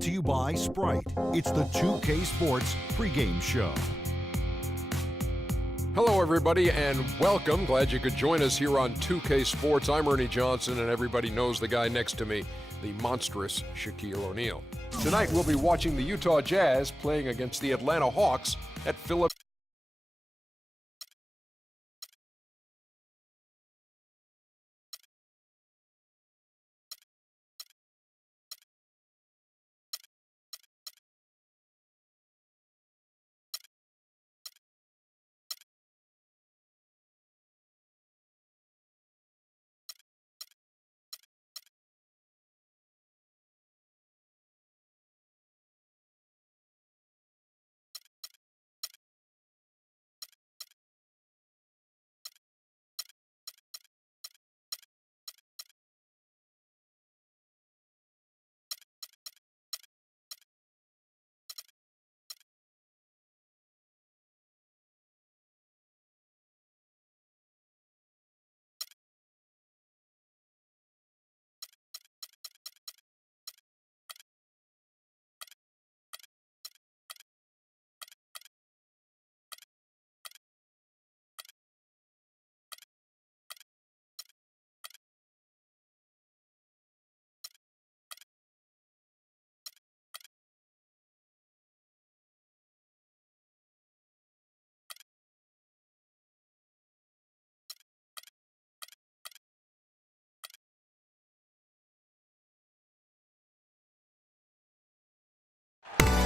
brought to you by Sprite. It's the 2K Sports pregame show. Hello, everybody, and welcome. Glad you could join us here on 2K Sports. I'm Ernie Johnson, and everybody knows the guy next to me, the monstrous Shaquille O'Neal. Tonight, we'll be watching the Utah Jazz playing against the Atlanta Hawks at Philadelphia.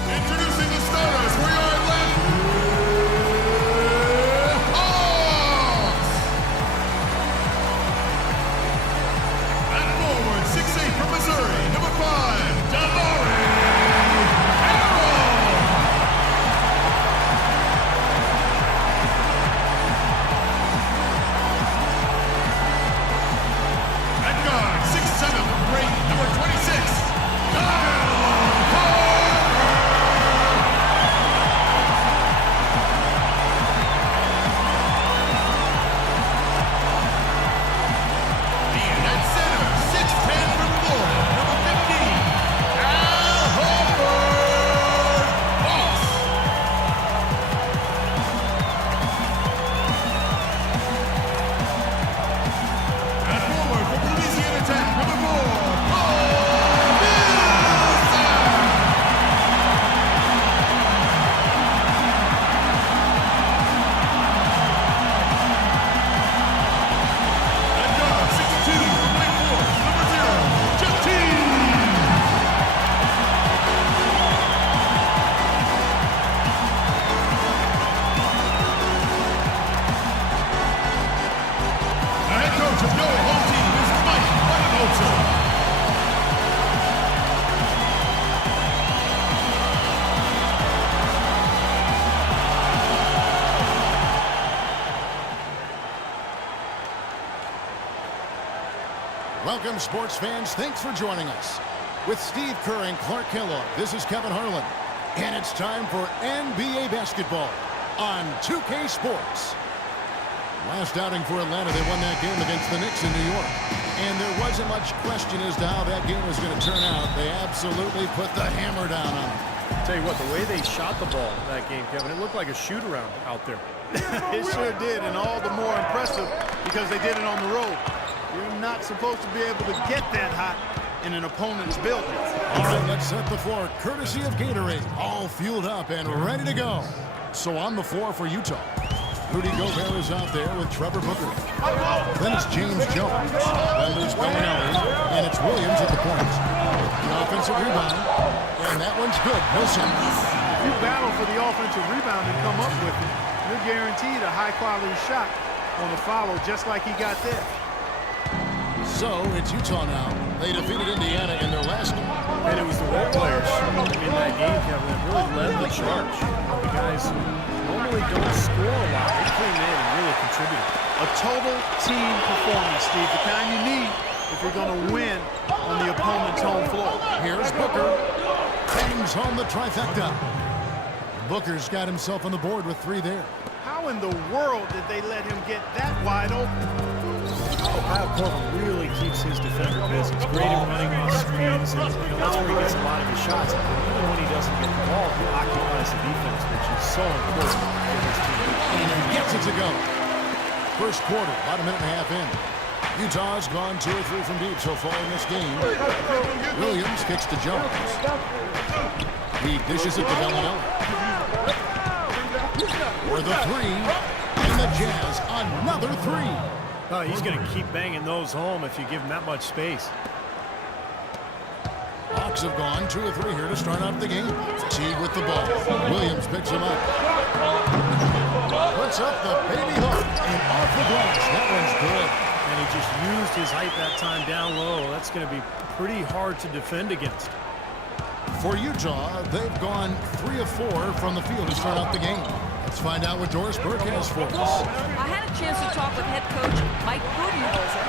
Introducing the starters for your Atlanta Hawks! At forward, 6'8" from Missouri, number 5, DeMarre Carroll! At guard, 6'7", great, number 26, Kyle Welcome, sports fans. Thanks for joining us. With Steve Kerr and Clark Kellogg, this is Kevin Harlan. And it's time for NBA basketball on 2K Sports. Last outing for Atlanta, they won that game against the Knicks in New York. And there wasn't much question as to how that game was going to turn out. They absolutely put the hammer down on them. Tell you what, the way they shot the ball in that game, Kevin, it looked like a shoot-around out there. It sure did, and all the more impressive because they did it on the road. You're not supposed to be able to get that hot in an opponent's building. All right, let's set the floor courtesy of Gatorade. All fueled up and ready to go. So on the floor for Utah, Rudy Gobert is out there with Trevor Booker. Then it's James Jones. Then there's Bellinelli, and it's Williams at the point. An offensive rebound, and that one's good. Wilson. If you battle for the offensive rebound and come up with it, you're guaranteed a high-quality shot on the follow, just like he got there. So it's Utah now. They defeated Indiana in their last game. And it was the role players in that game, Kevin, that really led the charge. The guys who normally don't score a lot, they came in and really contributed. A total team performance, Steve, the kind you need if you're going to win on the opponent's home floor. Here's Booker. Bangs home the trifecta. Booker's got himself on the board with 3 there. How in the world did they let him get that wide open? Kyle Korver really keeps his defender busy. He's great at running off screens, and that's where he gets a lot of his shots. And even when he doesn't get the ball, he occupies the defense, which is so important for his team. And he gets it to go. First quarter, about a minute and a half in. Utah's gone 2 or 3 from deep so far in this game. Williams kicks to Jones. He dishes it to Bellinelli. For the 3, and the Jazz another 3. Oh, he's going to keep banging those home if you give him that much space. Hawks have gone 2 or 3 here to start out the game. Teague with the ball. Williams picks him up. Puts up the baby hook and off the glass. That one's good. And he just used his height that time down low. That's going to be pretty hard to defend against. For Utah, they've gone 3 of 4 from the field to start out the game. Let's find out what Doris Burke has for us. I had a chance to talk with head coach Mike Budenholzer.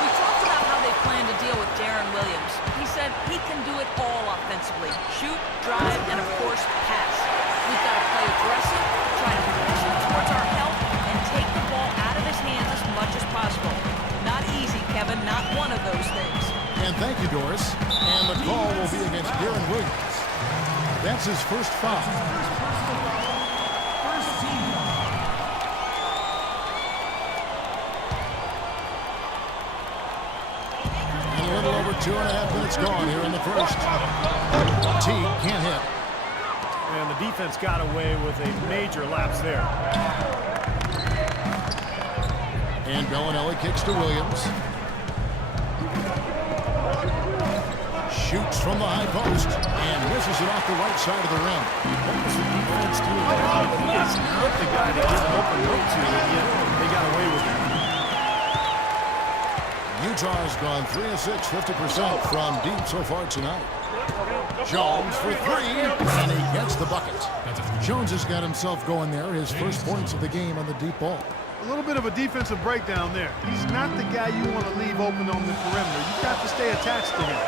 We talked about how they plan to deal with Darren Williams. He said he can do it all offensively. Shoot, drive, and of course, pass. We've got to play aggressive, try to push him towards our help, and take the ball out of his hands as much as possible. Not easy, Kevin, not one of those things. And thank you, Doris. And the call will be against Darren Williams. That's his first foul. And a little over 2.5 minutes gone here in the first. Teague can't hit. And the defense got away with a major lapse there. And Bellinelli kicks to Williams. Shoots from the high post and misses it off the right side of the rim. What was the defense doing? He is not the guy to give an open look to, and yet they got away with it. Utah's gone 3 of 6, 50% from deep so far tonight. Jones for 3, and he gets the bucket. Jones has got himself going there, his first points of the game on the deep ball. A little bit of a defensive breakdown there. He's not the guy you want to leave open on the perimeter. You've got to stay attached to him.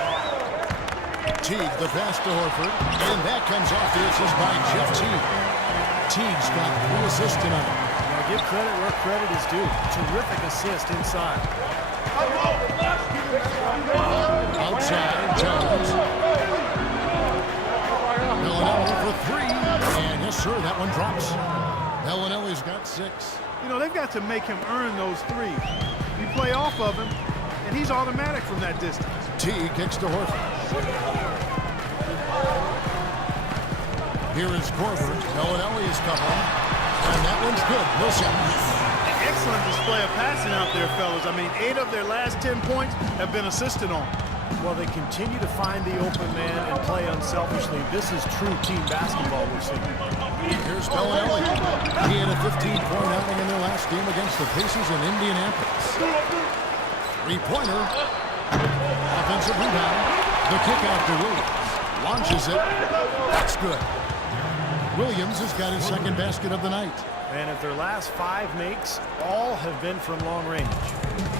Teague, the pass to Horford, and that comes off the assist by Jeff Teague. Teague's got 3 assists tonight. Now give credit where credit is due. Terrific assist inside. Outside, Jones. Bellinelli for 3, and yes, sir, that one drops. Bellinelli's got 6. You know, they've got to make him earn those threes. You play off of him, and he's automatic from that distance. Teague kicks to Horford. Here is Korver. Bellinelli is covering, and that one's good. No shot. Excellent display of passing out there, fellas. I mean, 8 of their last 10 points have been assisted on. Well, they continue to find the open man and play unselfishly. This is true team basketball we're seeing. Here's Bellinelli. He had a 15-point outing in their last game against the Pacers in Indianapolis. 3-pointer. Offensive rebound. The kick out to Williams. Launches it. That's good. Williams has got his second basket of the night. And if their last 5 makes, all have been from long range.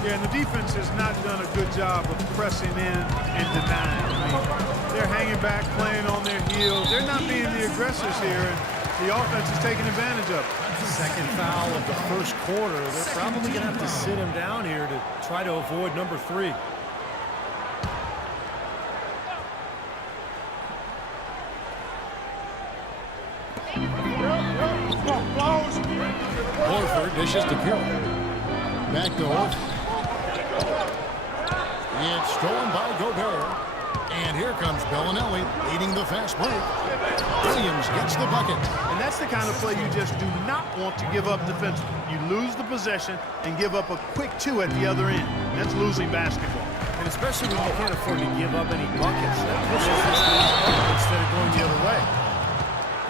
Yeah, and the defense has not done a good job of pressing in and denying. I mean, they're hanging back, playing on their heels. They're not being the aggressors here, and the offense is taking advantage of it. Second foul of the first quarter. They're probably going to have to sit him down here to try to avoid number 3. Horford dishes to Curry. Back to Horford. It's stolen by Gobert. And here comes Bellinelli leading the fast break. Williams gets the bucket. And that's the kind of play you just do not want to give up defensively. You lose the possession and give up a quick 2 at the other end. That's losing basketball. And especially when you can't afford to give up any buckets. That pushes this lead up instead of going the other way.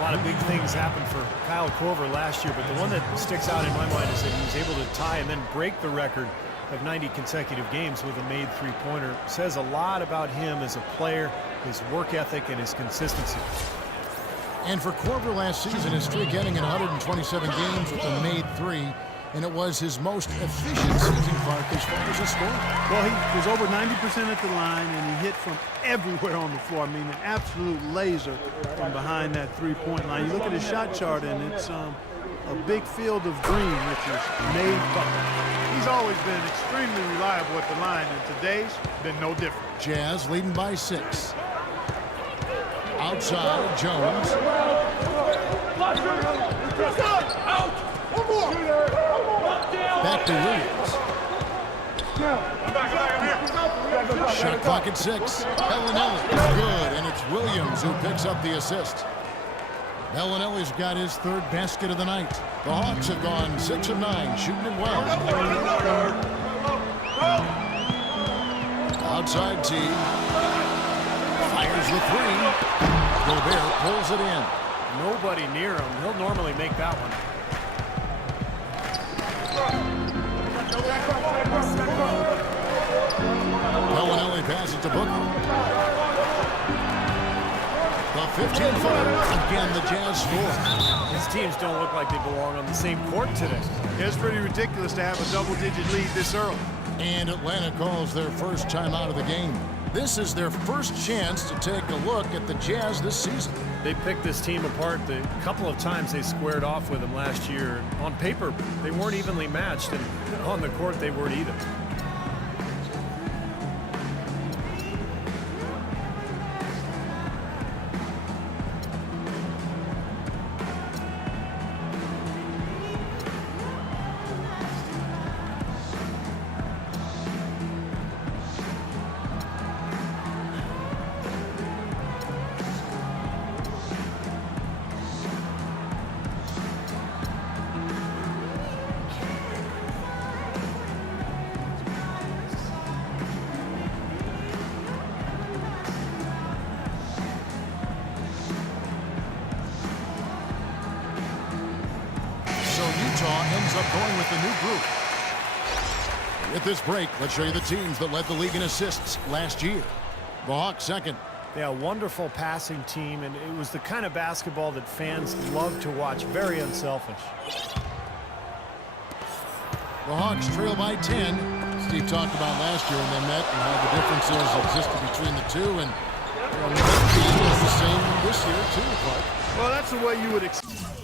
A lot of big things happened for Kyle Korver last year, but the one that sticks out in my mind is that he was able to tie and then break the record of 90 consecutive games with a made 3-pointer. Says a lot about him as a player, his work ethic, and his consistency. And for Korver last season, his streak ending in 127 games with a made 3, and it was his most efficient season, Clark, as far as his scoring. Well, he was over 90% at the line, and he hit from everywhere on the floor. I mean, an absolute laser from behind that 3-point line. You look at his shot chart, and it's a big field of green, which is made bucket. He's always been extremely reliable at the line, and today's been no different. Jazz leading by 6. Outside, Jones. Back to Williams. Shot clock at 6. Bellinelli. Good, and it's Williams who picks up the assist. Bellinelli's got his 3rd basket of the night. The Hawks have gone 6 of 9, shooting it well. Outside T. Fires the 3. Gobert pulls it in. Nobody near him. He'll normally make that one. Bellinelli passes to Booker. The 15-footer. Again, the Jazz score. These teams don't look like they belong on the same court today. It's pretty ridiculous to have a double-digit lead this early. And Atlanta calls their first timeout of the game. This is their first chance to take a look at the Jazz this season. They picked this team apart the couple of times they squared off with them last year. On paper, they weren't evenly matched, and on the court, they weren't either. Utah ends up going with the new group. With this break, let's show you the teams that led the league in assists last year. The Hawks second. Yeah, wonderful passing team, and it was the kind of basketball that fans love to watch. Very unselfish. The Hawks trail by 10. Steve talked about last year when they met and how the differences existed between the two, and the same this year too, Clark. Well, that's the way you would expect.